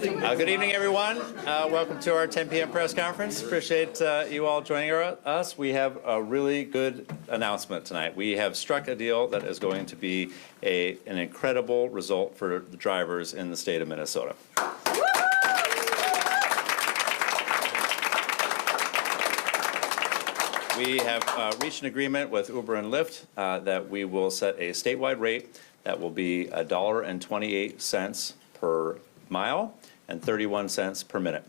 Good evening, everyone. Welcome to our 10 p.m. press conference. Appreciate you all joining us. We have a really good announcement tonight. We have struck a deal that is going to be an incredible result for the drivers in the state of Minnesota. We have reached an agreement with Uber and Lyft that we will set a statewide rate that will be $1.28 per mile and 31 cents per minute.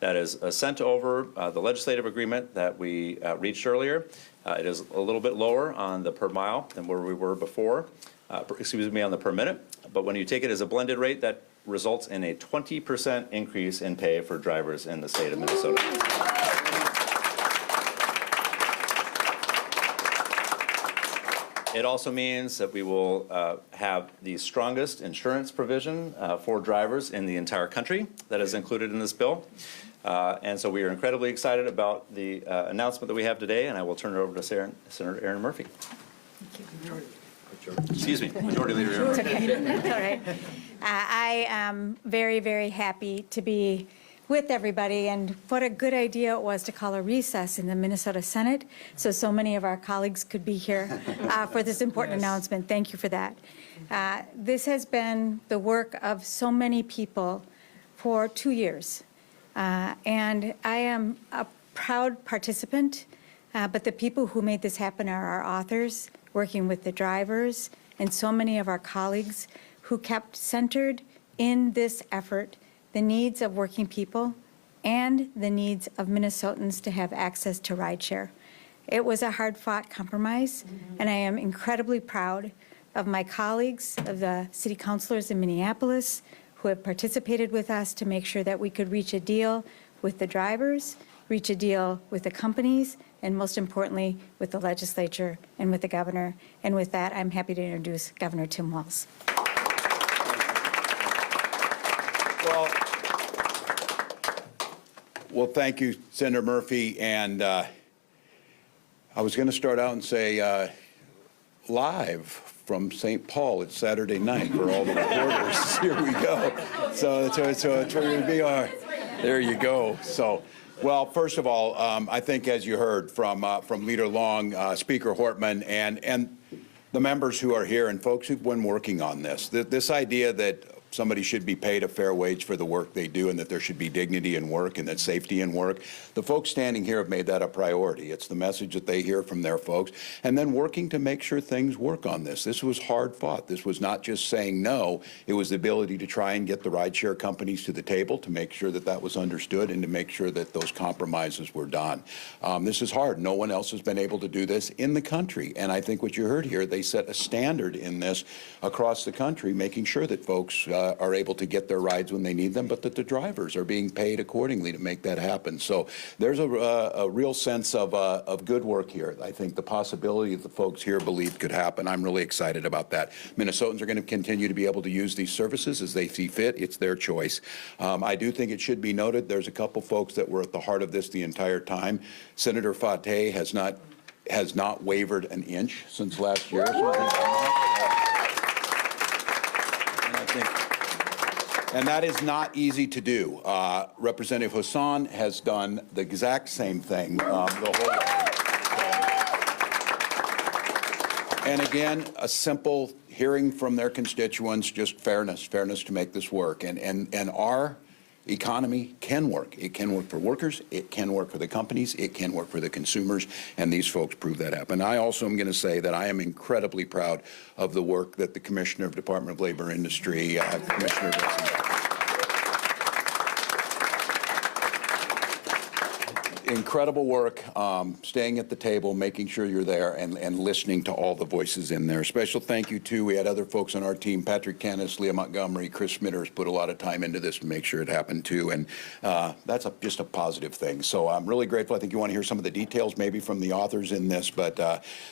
That is sent over the legislative agreement that we reached earlier. It is a little bit lower on the per mile than where we were before, on the per minute. But when you take it as a blended rate, that results in a 20% increase in pay for drivers in the state of Minnesota. It also means that we will have the strongest insurance provision for drivers in the entire country that is included in this bill. And so we are incredibly excited about the announcement that we have today, and I will turn it over to Senator Erin Murphy. Thank you. Excuse me, Majority Leader Erin Murphy. Okay. That's all right. I am very, very happy to be with everybody, and what a good idea it was to call a recess in the Minnesota Senate so many of our colleagues could be here for this important announcement. Thank you for that. This has been the work of so many people for 2 years, and I am a proud participant, but the people who made this happen are our authors, working with the drivers, and so many of our colleagues who kept centered in this effort the needs of working people and the needs of Minnesotans to have access to rideshare. It was a hard-fought compromise, and I am incredibly proud of my colleagues, of the city councilors in Minneapolis who have participated with us to make sure that we could reach a deal with the drivers, reach a deal with the companies, and most importantly, with the legislature and with the governor. And with that, I'm happy to introduce Governor Tim Walz. Well, thank you, Senator Murphy. And I was going to start out and say, live from St. Paul, it's Saturday night for all the reporters. Here we go. So it's going to be our, there you go. So, well, first of all, I think as you heard from Leader Long, Speaker Hortman, and the members who are here and folks who've been working on this idea that somebody should be paid a fair wage for the work they do and that there should be dignity in work and that safety in work. The folks standing here have made that a priority. It's the message that they hear from their folks. And then working to make sure things work on this. This was hard fought. This was not just saying no. It was the ability to try and get the rideshare companies to the table to make sure that that was understood and to make sure that those compromises were done. This is hard. No one else has been able to do this in the country. And I think what you heard here, they set a standard in this across the country, making sure that folks are able to get their rides when they need them, but that the drivers are being paid accordingly to make that happen. So there's a real sense of good work here. I think the possibility that the folks here believe could happen. I'm really excited about that. Minnesotans are going to continue to be able to use these services as they see fit. It's their choice. I do think it should be noted there's a couple folks that were at the heart of this the entire time. Senator Fateh has not wavered an inch since last year. And that is not easy to do. Representative Hassan has done the exact same thing. And again, a simple hearing from their constituents, just fairness to make this work. And our economy can work. It can work for workers. It can work for the companies. It can work for the consumers. And these folks prove that happen. I also am going to say that I am incredibly proud of the work that the Commissioner of Department of Labor Industry, Commissioner incredible work, staying at the table, making sure you're there, and listening to all the voices in there. Special thank you, too. We had other folks on our team, Patrick Tanis, Leah Montgomery, Chris Smitters, put a lot of time into this to make sure it happened, too. And that's just a positive thing. So I'm really grateful. I think you want to hear some of the details maybe from the authors in this, but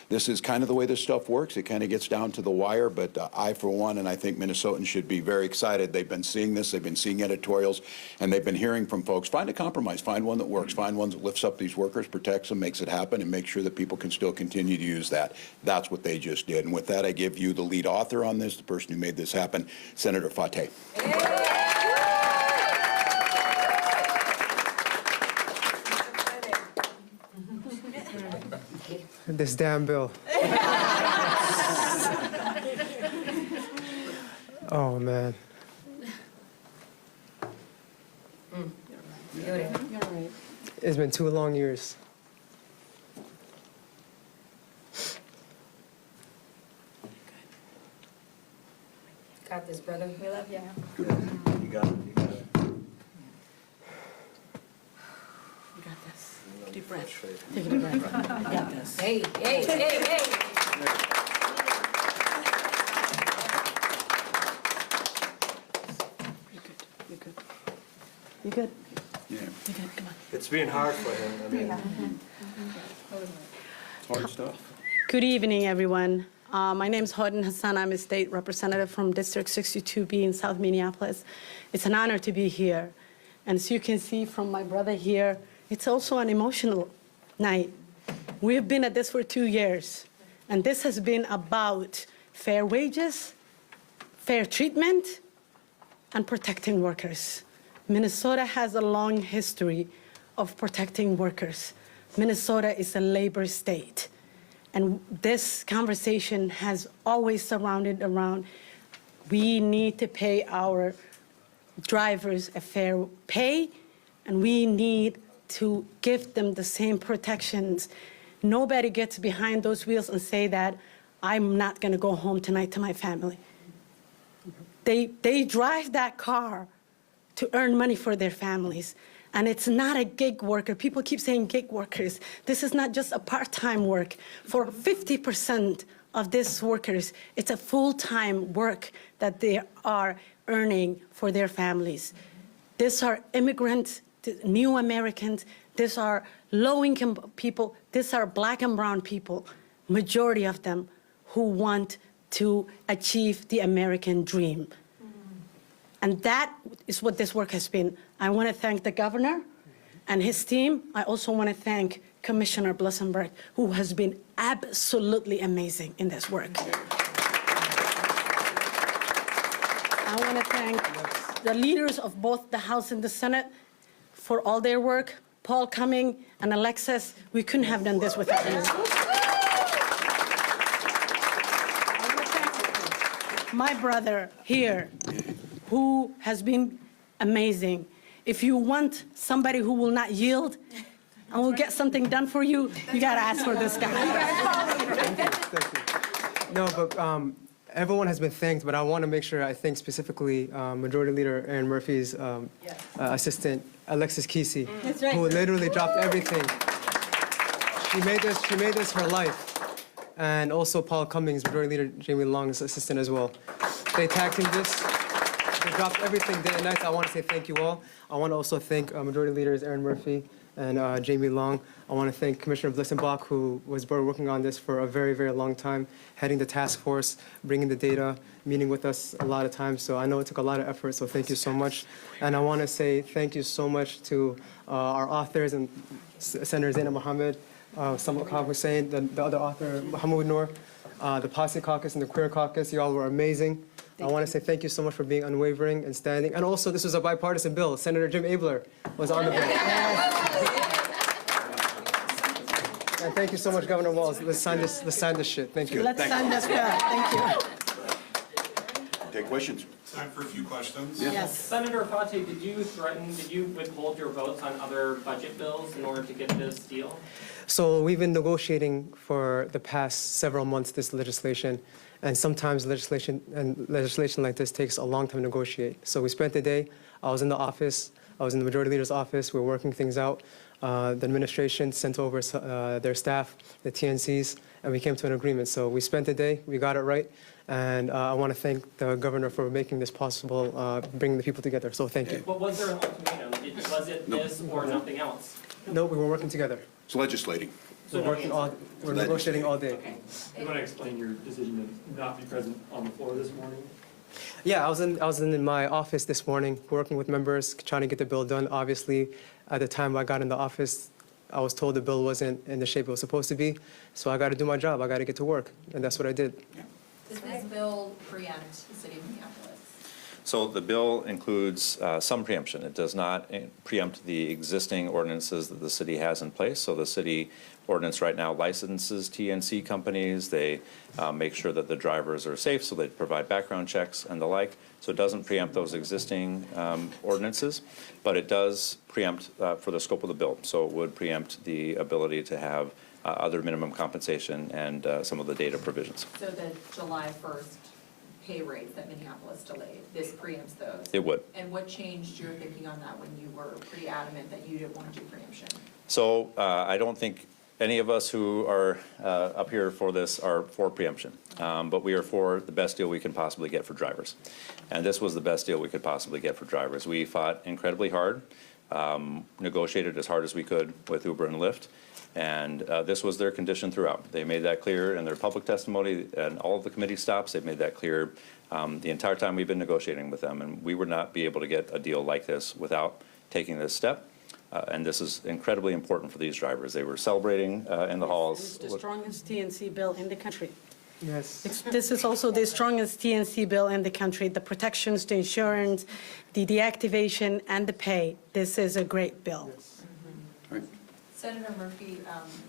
this is kind of the way this stuff works. It kind of gets down to the wire, but I, for one, and I think Minnesotans should be very excited. They've been seeing this. They've been seeing editorials, and they've been hearing from folks. Find a compromise. Find one that works. Find one that lifts up these workers, protects them, makes it happen, and makes sure that people can still continue to use that. That's what they just did. And with that, I give you the lead author on this, the person who made this happen, Senator Fateh. This damn bill. Oh, man. You're right. It's been 2 long years. Got this, brother. We love you. You got it, you got it. You got this. Deep breath. Take a deep breath. You got this. Hey, hey, hey, hey. You're good. You good? Yeah, You good? Come on. It's been hard for him. I mean, it's hard stuff. Good evening, everyone. My name is Hodin Hassan. I'm a state representative from District 62B in South Minneapolis. It's an honor to be here. And as you can see from my brother here, it's also an emotional night. We've been at this for 2 years, and this has been about fair wages, fair treatment, and protecting workers. Minnesota has a long history of protecting workers. Minnesota is a labor state. And this conversation has always surrounded around, we need to pay our drivers a fair pay, and we need to give them the same protections. Nobody gets behind those wheels and say that, I'm not gonna go home tonight to my family. They drive that car to earn money for their families. And it's not a gig worker. People keep saying gig workers. This is not just a part-time work. For 50% of these workers, it's a full-time work that they are earning for their families. These are immigrants, new Americans. These are low-income people. These are black and brown people, majority of them, who want to achieve the American dream. And that is what this work has been. I want to thank the governor and his team. I also want to thank Commissioner Blissenberg, who has been absolutely amazing in this work. I want to thank the leaders of both the House and the Senate for all their work. Paul Cumming and Alexis, we couldn't have done this without you. I want to thank my brother here, who has been amazing. If you want somebody who will not yield and will get something done for you, you gotta ask for this guy. Thank you. No, but everyone has been thanked, but I want to make sure I thank specifically Majority Leader Aaron Murphy's assistant, Alexis Kesey, who literally dropped everything. She made this her life. And also Paul Cummings, Majority Leader Jamie Long's assistant as well. They tagged teamed this. They dropped everything day and night. So I want to say thank you all. I want to also thank Majority Leaders Aaron Murphy and Jamie Long. I want to thank Commissioner Blissenbach, who was working on this for a very, very long time, heading the task force, bringing the data, meeting with us a lot of times. So I know it took a lot of effort, so thank you so much. And I want to say thank you so much to our authors and Senator Zainab Mohammed, Samal Khan Hussein, the other author, Muhammad Noor, the Posse Caucus and the Queer Caucus. You all were amazing. I want to say thank you so much for being unwavering and standing. And also, this was a bipartisan bill. Senator Jim Abler was on the bill. And thank you so much, Governor Walz. Let's sign this shit. Thank you. Let's sign this bill. Thank you. Take questions. Time for a few questions. Yes. Senator Fati, did you withhold your votes on other budget bills in order to get this deal? So we've been negotiating for the past several months this legislation. And sometimes legislation like this takes a long time to negotiate. So we spent the day. I was in the office. I was in the Majority Leader's office. We were working things out. The administration sent over their staff, the TNCs, and we came to an agreement. So we spent the day. We got it right. And I want to thank the governor for making this possible, bringing the people together. So thank you. But was there an ultimatum? Was it this or nothing else? No, we were working together. It's legislating. We're negotiating all day. You want to explain your decision to not be present on the floor this morning? Yeah, I was in my office this morning working with members, trying to get the bill done. Obviously, at the time I got in the office, I was told the bill wasn't in the shape it was supposed to be. So I got to do my job. I got to get to work. And that's what I did. Does this bill preempt the city of Minneapolis? So the bill includes some preemption. It does not preempt the existing ordinances that the city has in place. So the city ordinance right now licenses TNC companies. They make sure that the drivers are safe, so they provide background checks and the like. So it doesn't preempt those existing ordinances, but it does preempt for the scope of the bill. So it would preempt the ability to have other minimum compensation and some of the data provisions. So the July 1st pay rates that Minneapolis delayed, this preempts those? It would. And what changed your thinking on that when you were pretty adamant that you didn't want to do preemption? So I don't think any of us who are up here for this are for preemption, but we are for the best deal we can possibly get for drivers. And this was the best deal we could possibly get for drivers. We fought incredibly hard, negotiated as hard as we could with Uber and Lyft, and this was their condition throughout. They made that clear in their public testimony and all of the committee stops. They've made that clear the entire time we've been negotiating with them, and we would not be able to get a deal like this without taking this step. And this is incredibly important for these drivers. They were celebrating in the halls. It's the strongest TNC bill in the country. Yes. This is also the strongest TNC bill in the country. The protections, the insurance, the deactivation, and the pay. This is a great bill. Senator Murphy,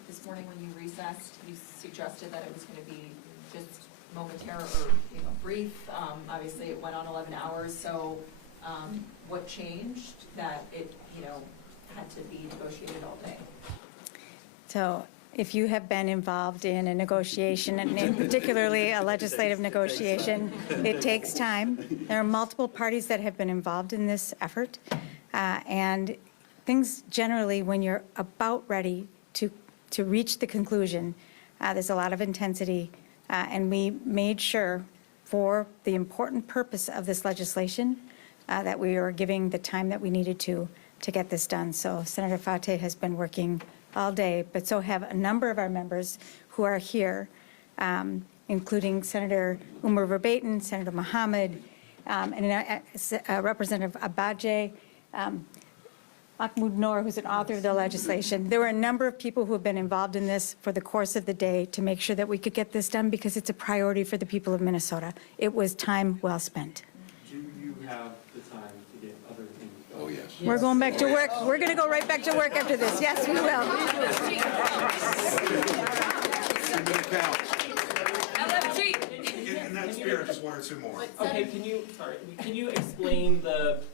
this morning when you recessed, you suggested that it was going to be just momentary or brief. Obviously, it went on 11 hours. So what changed that it had to be negotiated all day? So if you have been involved in a negotiation, and particularly a legislative negotiation, it takes time. There are multiple parties that have been involved in this effort, and things generally, when you're about ready to reach the conclusion, there's a lot of intensity, and we made sure for the important purpose of this legislation that we were giving the time that we needed to get this done. So Senator Fate has been working all day, but so have a number of our members who are here, including Senator Umar Verbatim, Senator Mohammed, and Representative Abaje, Mahmoud Noor, who's an author of the legislation. There were a number of people who have been involved in this for the course of the day to make sure that we could get this done because it's a priority for the people of Minnesota. It was time well spent. Do you have the time to get other things done? Oh, yes. We're going back to work. We're going to go right back to work after this. Yes, we will. In that spirit, just one or two more. Okay, can you explain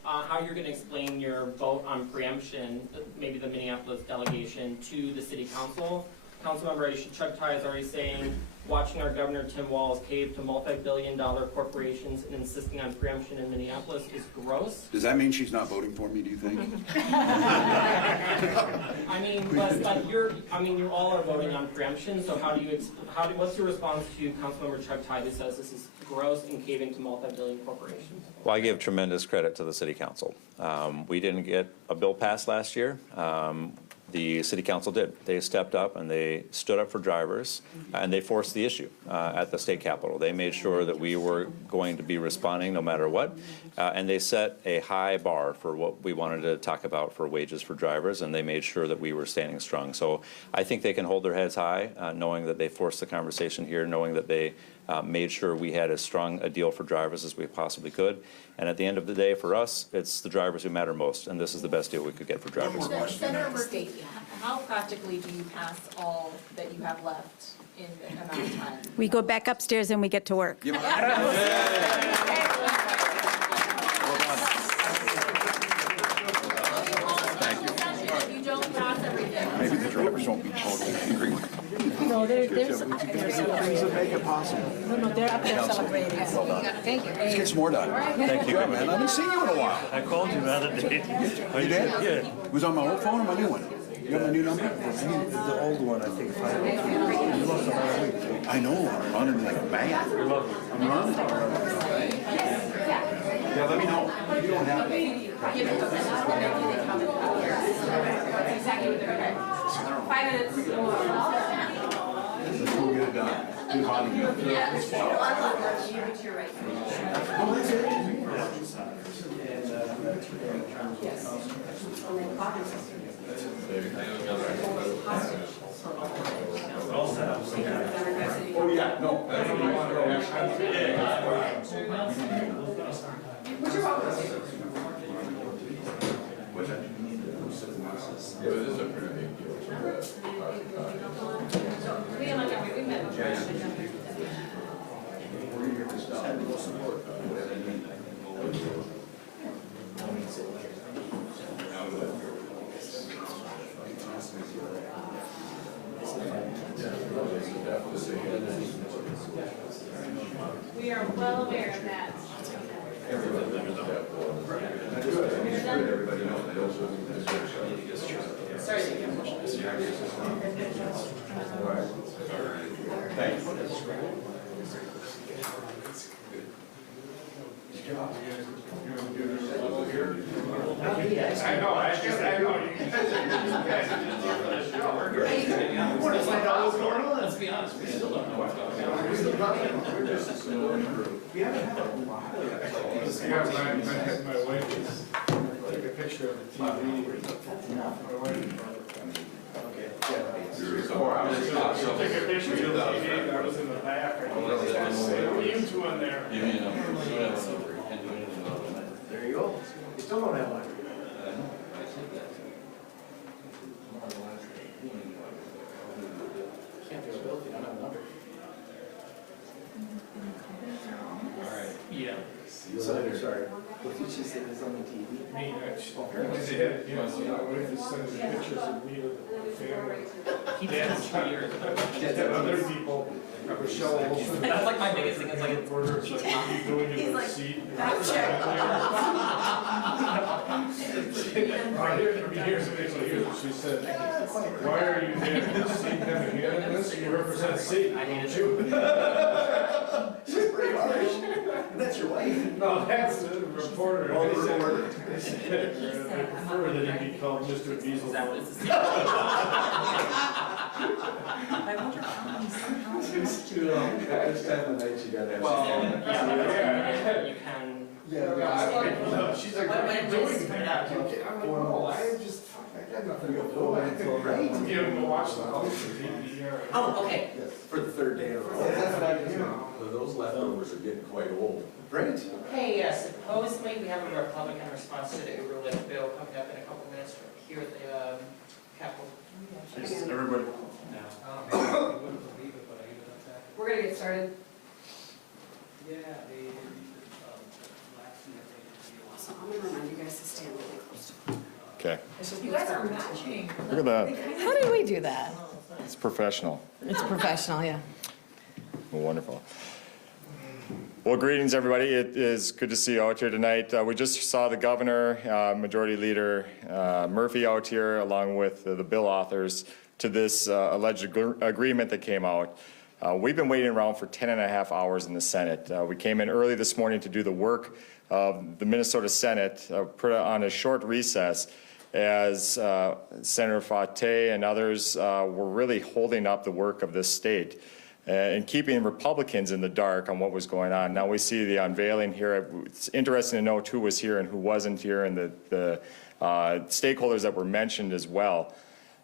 how you're going to explain your vote on preemption, maybe the Minneapolis delegation, to the city council? Councilmember Chuck Ty is already saying, watching our governor Tim Walz cave to multi-billion-dollar corporations and insisting on preemption in Minneapolis is gross. Does that mean she's not voting for me, do you think? I mean, but you all are voting on preemption. So what's your response to Councilmember Chuck Ty who says this is gross and caving to multi-billion corporations? Well, I give tremendous credit to the city council. We didn't get a bill passed last year. The city council did. They stepped up and they stood up for drivers, and they forced the issue at the state capitol. They made sure that we were going to be responding no matter what, and they set a high bar for what we wanted to talk about for wages for drivers, and they made sure that we were standing strong. So I think they can hold their heads high, knowing that they forced the conversation here, knowing that they made sure we had as strong a deal for drivers as we possibly could. And at the end of the day, for us, it's the drivers who matter most, and this is the best deal we could get for drivers. Senator Murphy, how practically do you pass all that you have left in the amount of time? We go back upstairs and we get to work. Thank you. If you don't pass everything. Maybe the drivers won't be totally angry. No, there's up there celebrating. Make it possible. No, they're up there celebrating. Thank you. Let's get some more done. Thank you, man. I haven't seen you in a while. I called you the other day. You did? Yeah. It was on my old phone or my new one? You have my new number? The old one, I think, 502. You lost a lot of weight, too. I know. I'm running like a man. You're lovely. I'm running. Yeah, let me know. You don't have it. Okay. 5 minutes. Let's go get it done. Good bonding. Yeah. You're right. Oh, yeah, no. We are well aware of that. I know, I know. You guys are just here for the show. We're great. We're just like, what's going on? Let's be honest, we still don't know what's going on. We're still running. We're just we haven't had a while. My wife is, took a picture of the TV. My wife. Okay. She'll take a picture of the TV, and I was in the back. You two in there. There you go. You still don't have one. Can't be built, you don't have a number. Yeah. Sorry. What did she say was on the TV? Me, apparently they had, you know, my wife is sending pictures of me with the family. He did this for years. And other people, Michelle Olsen. That's like my biggest thing, it's like, Reporters, like, what are you doing in the seat? Here's the next one here. She said, why are you there? Did you see him have a hand in this? You represent C, don't you? She's pretty harsh. That's your wife? No, that's the reporter. Oh, the reporter. They prefer that he be called Mr. Diesel. is that what it's? This time of night you gotta have. Well, yeah, you can. Yeah, she's like, what are you doing there? I'm like, no, I just, I got nothing to go for. Give him to watch the house. Oh, okay. For the third day in a row. That's what I do. Those leftovers are getting quite old. Right. Hey, supposedly we have a Republican response to the Uber Lyft bill coming up in a couple minutes here at the Capitol. Everybody. We're gonna get started. So I'm gonna remind you guys to stand really close to me. Okay, You guys are matching. look at that. How did we do that? It's professional. It's professional, yeah. Wonderful. Well, greetings, everybody. It is good to see you out here tonight. We just saw the governor, Majority Leader Murphy out here, along with the bill authors to this alleged agreement that came out. We've been waiting around for 10 and a half hours in the Senate. We came in early this morning to do the work of the Minnesota Senate, put on a short recess as Senator Fate and others were really holding up the work of this state and keeping Republicans in the dark on what was going on. Now we see the unveiling here. It's interesting to note who was here and who wasn't here, and the stakeholders that were mentioned as well.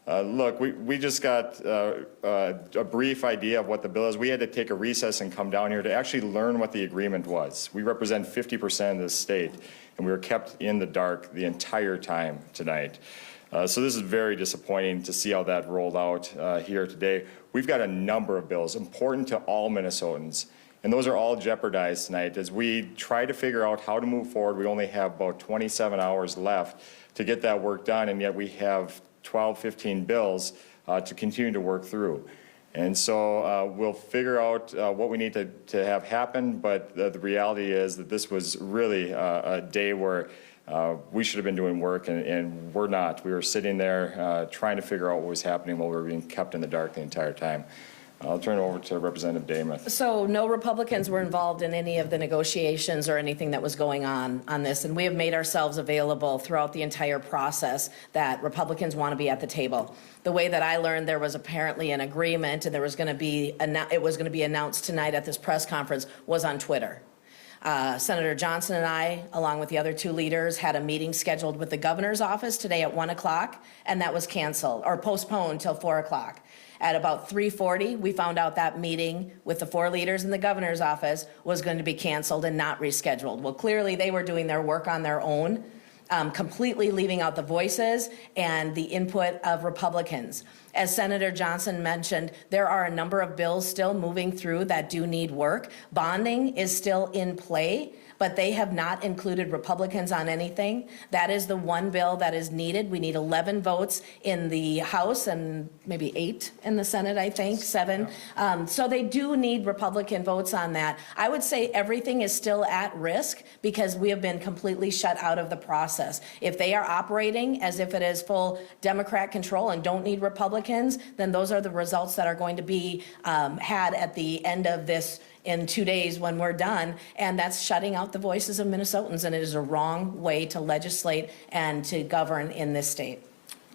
Look, we just got a brief idea of what the bill is. We had to take a recess and come down here to actually learn what the agreement was. We represent 50% of the state, and we were kept in the dark the entire time tonight. So this is very disappointing to see how that rolled out here today. We've got a number of bills important to all Minnesotans, and those are all jeopardized tonight. As we try to figure out how to move forward, we only have about 27 hours left to get that work done, and yet we have 12, 15 bills to continue to work through. And so we'll figure out what we need to have happen, but the reality is that this was really a day where we should have been doing work, and we're not. We were sitting there trying to figure out what was happening while we were being kept in the dark the entire time. I'll turn it over to Representative Damath. So no Republicans were involved in any of the negotiations or anything that was going on this, and we have made ourselves available throughout the entire process that Republicans want to be at the table. The way that I learned, there was apparently an agreement, and it was going to be announced tonight at this press conference, was on Twitter. Senator Johnson and I, along with the other two leaders, had a meeting scheduled with the governor's office today at 1 o'clock, and that was canceled or postponed till 4 o'clock. At about 3:40, we found out that meeting with the 4 leaders in the governor's office was going to be canceled and not rescheduled. Well, clearly they were doing their work on their own, completely leaving out the voices and the input of Republicans. As Senator Johnson mentioned, there are a number of bills still moving through that do need work. Bonding is still in play, but they have not included Republicans on anything. That is the one bill that is needed. We need 11 votes in the House and maybe 8 in the Senate, I think, 7. So they do need Republican votes on that. I would say everything is still at risk because we have been completely shut out of the process. If they are operating as if it is full Democrat control and don't need Republicans, then those are the results that are going to be had at the end of this in 2 days when we're done, and that's shutting out the voices of Minnesotans, and it is a wrong way to legislate and to govern in this state.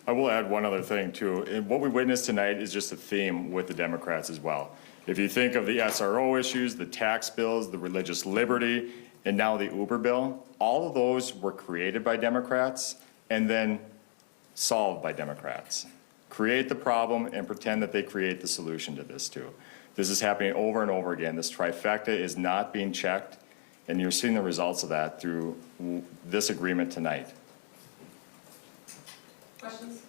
I will add one other thing, too. And what we witnessed tonight is just a theme with the Democrats as well. If you think of the SRO issues, the tax bills, the religious liberty, and now the Uber bill, all of those were created by Democrats and then solved by Democrats. Create the problem and pretend that they create the solution to this, too. This is happening over and over again. This trifecta is not being checked, and you're seeing the results of that through this agreement tonight. Questions?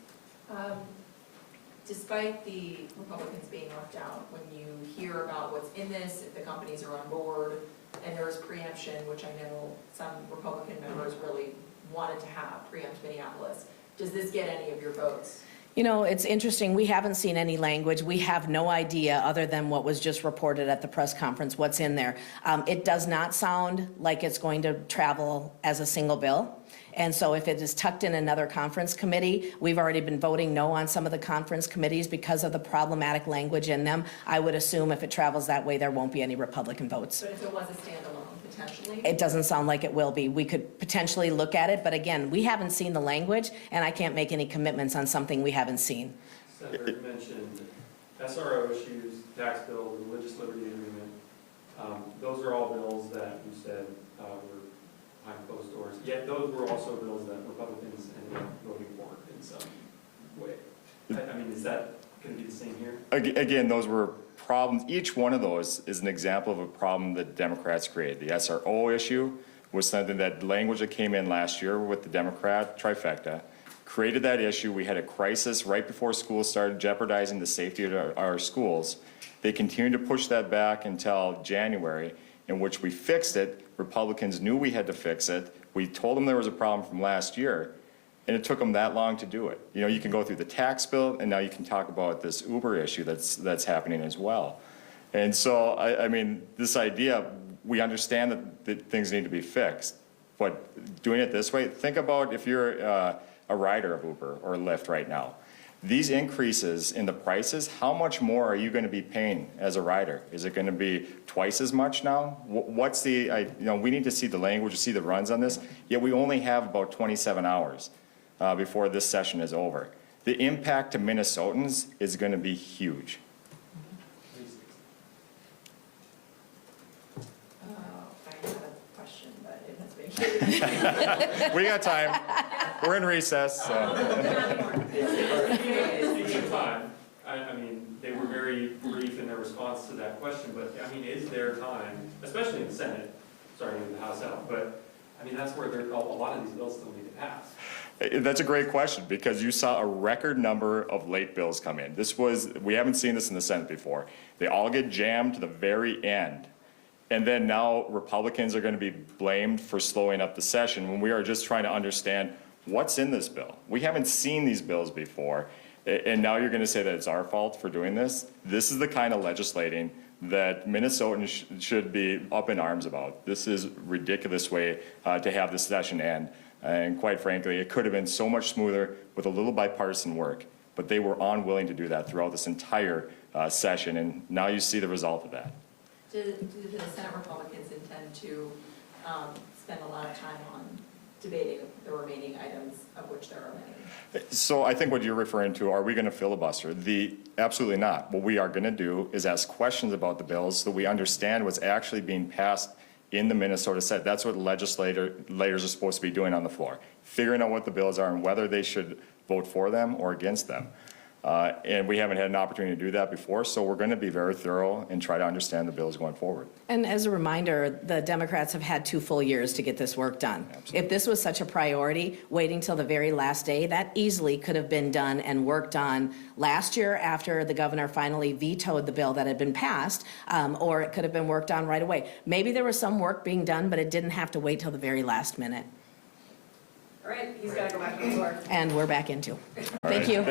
Despite the Republicans being left out, when you hear about what's in this, if the companies are on board, and there's preemption, which I know some Republican members really wanted to have, preempt Minneapolis, does this get any of your votes? You know, it's interesting. We haven't seen any language. We have no idea, other than what was just reported at the press conference, what's in there. It does not sound like it's going to travel as a single bill. And so if it is tucked in another conference committee, we've already been voting no on some of the conference committees because of the problematic language in them. I would assume if it travels that way, there won't be any Republican votes. But if it was a standalone, potentially? It doesn't sound like it will be. We could potentially look at it, but again, we haven't seen the language, and I can't make any commitments on something we haven't seen. Senator, you mentioned SRO issues, tax bill, religious liberty agreement. Those are all bills that you said were behind closed doors. Yet those were also bills that Republicans ended up voting for in some way. I mean, is that going to be the same here? Again, those were problems. Each one of those is an example of a problem that Democrats created. The SRO issue was something that language that came in last year with the Democrat trifecta created that issue. We had a crisis right before school started, jeopardizing the safety of our schools. They continued to push that back until January, in which we fixed it. Republicans knew we had to fix it. We told them there was a problem from last year, and it took them that long to do it. You know, you can go through the tax bill, and now you can talk about this Uber issue that's happening as well. And so, I mean, this idea, we understand that things need to be fixed, but doing it this way, think about if you're a rider of Uber or Lyft right now. These increases in the prices, how much more are you going to be paying as a rider? Is it going to be twice as much now? What's the, you know, we need to see the language, to see the runs on this, yet we only have about 27 hours before this session is over. The impact to Minnesotans is going to be huge. I have a question, but it has been. We got time. We're in recess. Speaking of time, I mean, they were very brief in their response to that question, but I mean, is there time, especially in the Senate, starting with the House out, but I mean, that's where a lot of these bills still need to pass. That's a great question, because you saw a record number of late bills come in. We haven't seen this in the Senate before. They all get jammed to the very end. And then now Republicans are going to be blamed for slowing up the session when we are just trying to understand what's in this bill. We haven't seen these bills before, and now you're going to say that it's our fault for doing this? This is the kind of legislating that Minnesotans should be up in arms about. This is a ridiculous way to have this session end. And quite frankly, it could have been so much smoother with a little bipartisan work, but they were unwilling to do that throughout this entire session, and now you see the result of that. Do the Senate Republicans intend to spend a lot of time on debating the remaining items, of which there are many? So I think what you're referring to, are we going to filibuster? Absolutely not. What we are going to do is ask questions about the bills so that we understand what's actually being passed in the Minnesota Senate. That's what legislators are supposed to be doing on the floor, figuring out what the bills are and whether they should vote for them or against them. And we haven't had an opportunity to do that before, so we're going to be very thorough and try to understand the bills going forward. And as a reminder, the Democrats have had 2 full years to get this work done. Absolutely. If this was such a priority, waiting till the very last day, that easily could have been done and worked on last year after the governor finally vetoed the bill that had been passed, or it could have been worked on right away. Maybe there was some work being done, but it didn't have to wait till the very last minute. All right, he's got to go back to the floor. And we're back into. All Thank right. you.